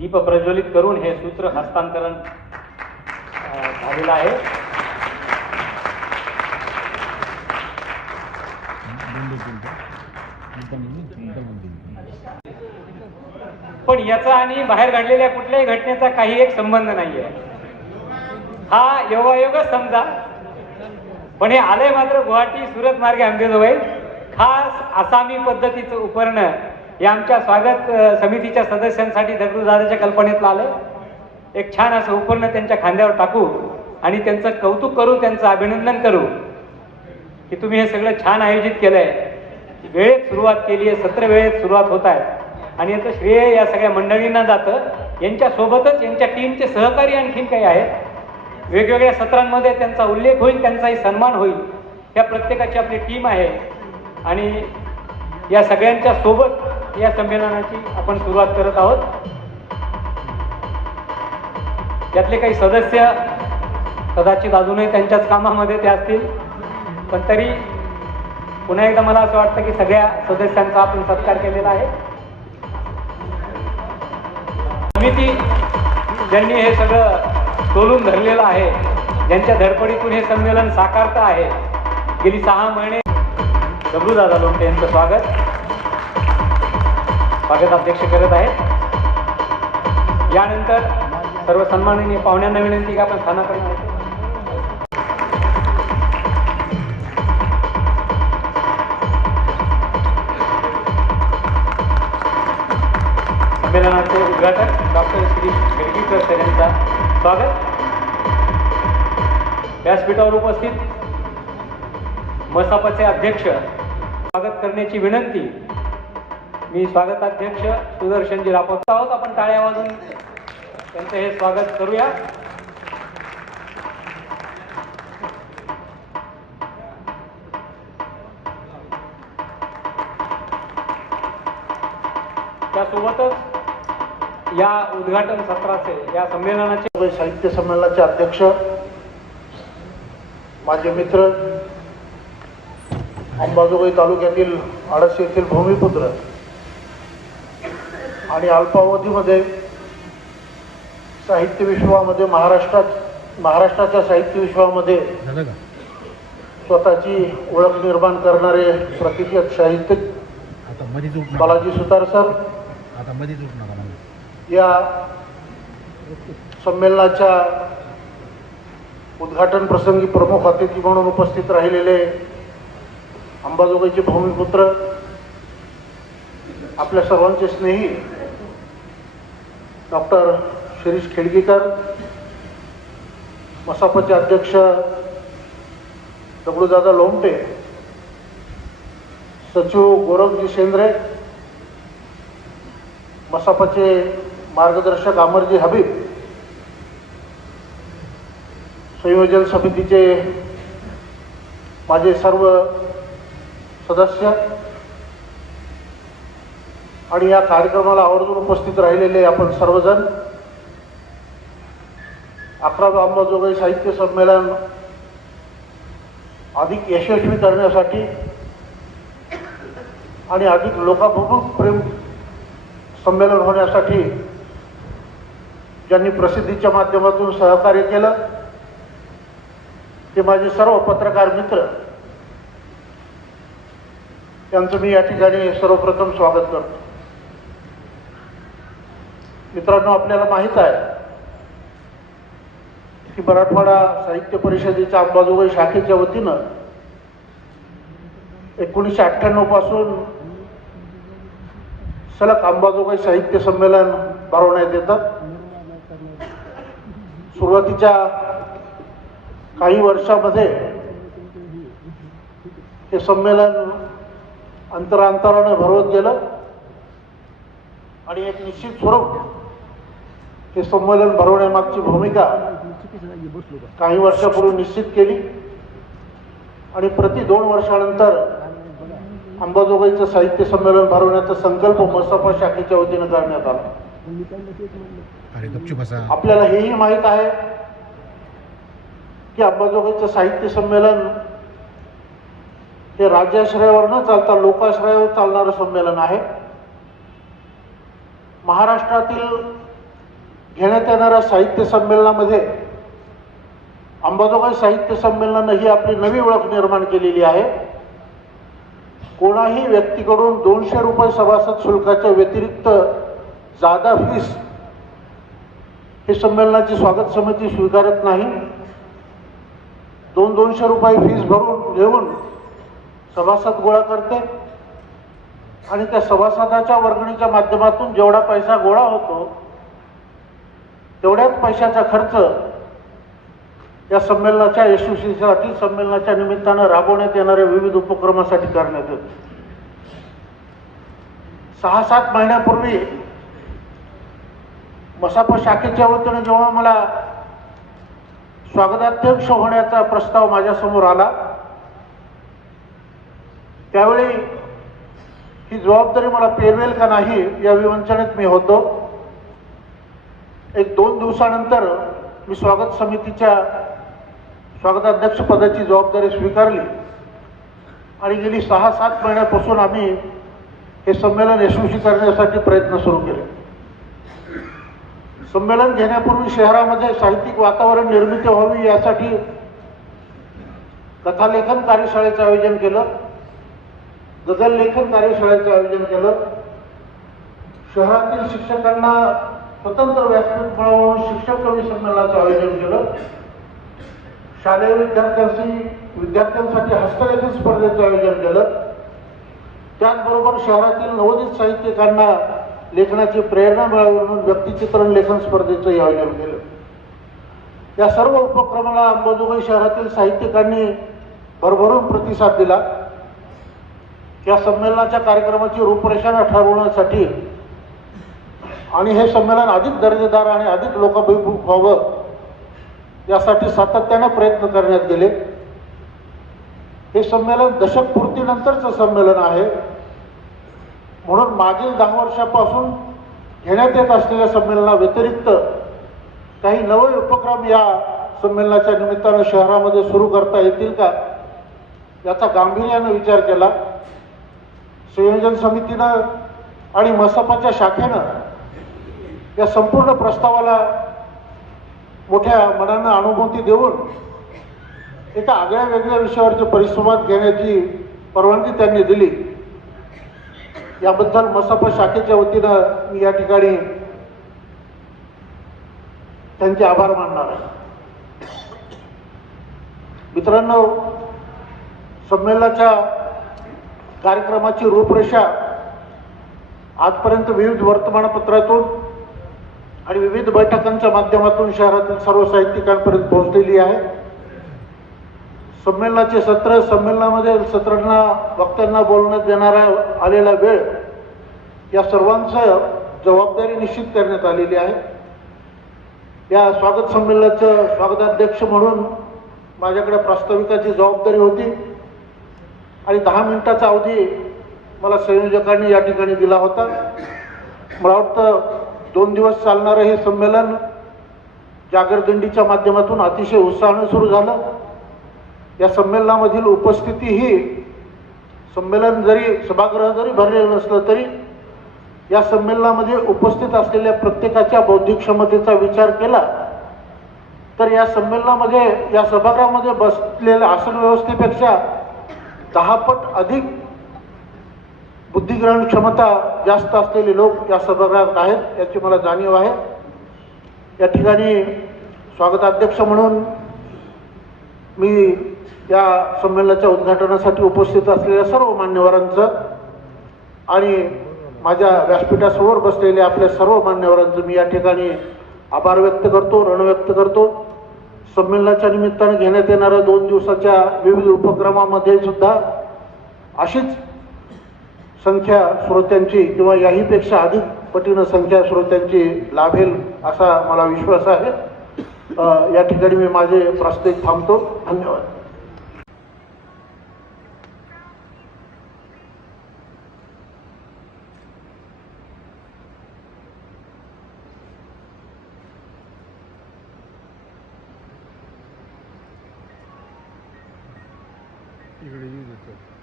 दीप प्रज्वलित करून हे सूत्र हस्तांतरण झालेलं आहे. पण याचा आणि बाहेर घडलेल्या कुठल्याही घटनेचा काही एक संबंध नाहीये. हा योगायोगच समजा. पण हे आलंय मात्र गुवाहाटी सुरत मार्गे अंबेजोगाई खास आसामी पद्धतीचं उपरणं हे आमच्या स्वागत समितीच्या सदस्यांसाठी दगडूदादाच्या कल्पनेतलं आलं एक छान असं उपरणं त्यांच्या खांद्यावर टाकू आणि त्यांचं कौतुक करू त्यांचं अभिनंदन करू. की तुम्ही हे सगळं छान आयोजित केलंय. वेळेत सुरुवात केली आहे सत्र वेळेत सुरुवात होत आहे आणि याचं श्रेय या सगळ्या मंडळींना जातं. यांच्यासोबतच यांच्या टीमचे सहकारी आणखीन काही आहेत. वेगवेगळ्या सत्रांमध्ये त्यांचा उल्लेख होईल त्यांचाही सन्मान होईल. या प्रत्येकाची आपली टीम आहे. आणि या सगळ्यांच्या सोबत या संमेलनाची आपण सुरुवात करत आहोत. यातले काही सदस्य कदाचित अजूनही त्यांच्याच कामामध्ये ते असतील. पण तरी पुन्हा एकदा मला असं वाटतं की सगळ्या सदस्यांचा आपण सत्कार केलेला आहे. समिती ज्यांनी हे सगळं तोलून धरलेलं आहे ज्यांच्या धडपडीतून हे संमेलन साकारतं आहे गेली सहा महिने. दादा लोमटे यांचं स्वागत. स्वागत अध्यक्ष करत आहेत. यानंतर सर्व सन्माननीय पाहुण्यांना विनंती का आपण स्थानापन्न संमेलनाचे उद्घाटक डॉक्टर श्री शेडगीकर सर यांचा स्वागत. व्यासपीठावर उपस्थित मसापचे अध्यक्ष स्वागत करण्याची विनंती मी स्वागताध्यक्ष सुदर्शनजी रापत आहोत. आपण टाळ्या वाजून त्यांचं हे स्वागत करूया. त्यासोबतच या उद्घाटन सत्राचे या संमेलनाचे साहित्य संमेलनाचे अध्यक्ष माझे मित्र अंबाजोगाई तालुक्यातील आडस येथील भूमिपुत्र आणि अल्पावधीमध्ये साहित्य विश्वामध्ये महाराष्ट्रात महाराष्ट्राच्या साहित्य विश्वामध्ये स्वतःची ओळख निर्माण करणारे प्रतिष्ठित साहित्यिक बालाजी सुतार सर या संमेलनाच्या उद्घाटन प्रसंगी प्रमुख अतिथी म्हणून उपस्थित राहिलेले अंबाजोगाईचे भूमिपुत्र आपल्या सर्वांचे स्नेही डॉक्टर शिरीष खेडगीकर मसापचे अध्यक्ष दगडूदादा लोमटे सचिव गोरखजी शेंद्रे मसापाचे मार्गदर्शक अमरजी हबीब संयोजन समितीचे माझे सर्व सदस्य आणि या कार्यक्रमाला आवर्जून उपस्थित राहिलेले आपण सर्वजण अकरावं अंबाजोगाई साहित्य संमेलन अधिक यशस्वी करण्यासाठी आणि अधिक लोकाभिमुख प्रेम संमेलन होण्यासाठी ज्यांनी प्रसिद्धीच्या माध्यमातून सहकार्य केलं ते माझे सर्व पत्रकार मित्र. त्यांचं मी या ठिकाणी सर्वप्रथम स्वागत करतो. मित्रांनो आपल्याला माहीत आहे की मराठवाडा साहित्य परिषदेच्या अंबाजोगाई शाखेच्या वतीनं एकोणीसशे अठ्ठ्याण्णवपासून सलग अंबाजोगाई साहित्य संमेलन भरवण्यात येतात. सुरुवातीच्या काही वर्षामध्ये हे संमेलन अंतरांतराने भरवत गेलं आणि एक निश्चित स्वरूप हे संमेलन भरवण्यामागची भूमिका काही वर्षापूर्वी निश्चित केली. आणि प्रति दोन वर्षानंतर अंबाजोगाईचं साहित्य संमेलन भरवण्याचा संकल्प मसापा शाखेच्या वतीनं करण्यात आला. अरे गपचूप बसा. आपल्याला हेही माहीत आहे की अंबाजोगाईचं साहित्य संमेलन हे राज्याश्रयावर न चालता लोकाश्रयावर चालणारं संमेलन आहे. महाराष्ट्रातील घेण्यात येणाऱ्या साहित्य संमेलनामध्ये अंबाजोगाई साहित्य संमेलनानं ही आपली नवी ओळख निर्माण केलेली आहे. कोणाही व्यक्तीकडून दोनशे रुपये सभासद शुल्काच्या व्यतिरिक्त जादा फीस हे संमेलनाची स्वागत समिती स्वीकारत नाही. दोन दोनशे रुपये फीस भरून घेऊन सभासद गोळा करते आणि त्या सभासदाच्या वर्गणीच्या माध्यमातून जेवढा पैसा गोळा होतो तेवढ्याच पैशाचा खर्च या संमेलनाच्या यशस्वीसाठी संमेलनाच्या निमित्तानं राबवण्यात येणाऱ्या विविध उपक्रमासाठी करण्यात येतो. सहा सात महिन्यापूर्वी मसाप शाखेच्या वतीने जेव्हा मला स्वागताध्यक्ष होण्याचा प्रस्ताव माझ्यासमोर आला त्यावेळी ही जबाबदारी मला पेरवेल का नाही या विवंचनेत मी होतो. एक दोन दिवसानंतर मी स्वागत समितीच्या स्वागताध्यक्षपदाची जबाबदारी स्वीकारली. आणि गेली सहा सात महिन्यापासून आम्ही हे संमेलन यशस्वी करण्यासाठी प्रयत्न सुरू केले. संमेलन घेण्यापूर्वी शहरामध्ये साहित्यिक वातावरण निर्मिती व्हावी यासाठी कथालेखन कार्यशाळेचं आयोजन केलं. गझल लेखन कार्यशाळेचं आयोजन केलं. शहरातील शिक्षकांना स्वतंत्र व्यासपीठ म्हणून शिक्षक कवी संमेलनाचं आयोजन केलं. शालेय विद्यार्थ्यांशी विद्यार्थ्यांसाठी हस्तलेखन स्पर्धेचं आयोजन केलं. त्याचबरोबर शहरातील नवोदित साहित्यिकांना लेखनाची प्रेरणा मिळावी म्हणून व्यक्तिचित्रण लेखन स्पर्धेचंही आयोजन केलं. या सर्व उपक्रमाला अंबाजोगाई शहरातील साहित्यिकांनी भरभरून प्रतिसाद दिला. या संमेलनाच्या कार्यक्रमाची रूपरेषा ठरवण्यासाठी आणि हे संमेलन अधिक दर्जेदार आणि अधिक लोकाभिमुख व्हावं यासाठी सातत्यानं प्रयत्न करण्यात गेले. हे संमेलन दशकपूर्तीनंतरचं संमेलन आहे. म्हणून मागील दहा वर्षापासून घेण्यात येत असलेल्या संमेलनाव्यतिरिक्त काही नवे उपक्रम या संमेलनाच्या निमित्तानं शहरामध्ये सुरू करता येतील का? याचा गांभीर्यानं विचार केला. संयोजन समितीनं आणि मसपाच्या शाखेनं या संपूर्ण प्रस्तावाला मोठ्या मनानं अनुभूती देऊन एका आगळ्या वेगळ्या विषयावरचे परिसंवाद घेण्याची परवानगी त्यांनी दिली. याबद्दल मसपा शाखेच्या वतीनं मी या ठिकाणी त्यांचे आभार मानणार आहे. मित्रांनो संमेलनाच्या कार्यक्रमाची रूपरेषा आजपर्यंत विविध वर्तमानपत्रातून आणि विविध बैठकांच्या माध्यमातून शहरातील सर्व साहित्यिकांपर्यंत पोहोचलेली आहे. संमेलनाचे सत्र संमेलनामध्ये सत्रांना वक्त्यांना बोलण्यात देणारा आलेला वेळ या सर्वांचं जबाबदारी निश्चित करण्यात आलेली आहे. या स्वागत संमेलनाचं स्वागताध्यक्ष म्हणून माझ्याकडे प्रास्ताविकाची जबाबदारी होती. आणि दहा मिनिटाचा अवधी मला संयोजकांनी या ठिकाणी दिला होता. मला वाटतं दोन दिवस चालणारं हे संमेलन जागरदंडीच्या माध्यमातून अतिशय उत्साहानं सुरू झालं. या संमेलनामधील उपस्थिती ही संमेलन जरी सभागृह जरी भरलेलं नसलं तरी या संमेलनामध्ये उपस्थित असलेल्या प्रत्येकाच्या बौद्धिक क्षमतेचा विचार केला तर या संमेलनामध्ये या सभागृहामध्ये बसलेल्या आसन व्यवस्थेपेक्षा दहा पट अधिक बुद्धिग्रहण क्षमता जास्त असलेले लोक या सभागृहात आहेत याची मला जाणीव आहे. या ठिकाणी स्वागताध्यक्ष म्हणून मी या संमेलनाच्या उद्घाटनासाठी उपस्थित असलेल्या सर्व मान्यवरांचं आणि माझ्या व्यासपीठासमोर बसलेल्या आपल्या सर्व मान्यवरांचं मी या ठिकाणी आभार व्यक्त करतो ऋण व्यक्त करतो. संमेलनाच्या निमित्तानं घेण्यात येणाऱ्या दोन दिवसाच्या विविध उपक्रमामध्ये सुद्धा अशीच संख्या श्रोत्यांची किंवा याहीपेक्षा अधिक पटीनं संख्या श्रोत्यांची लाभेल असा मला विश्वास आहे. या ठिकाणी मी माझे प्रास्ताविक थांबतो. धन्यवाद. इकडे येऊ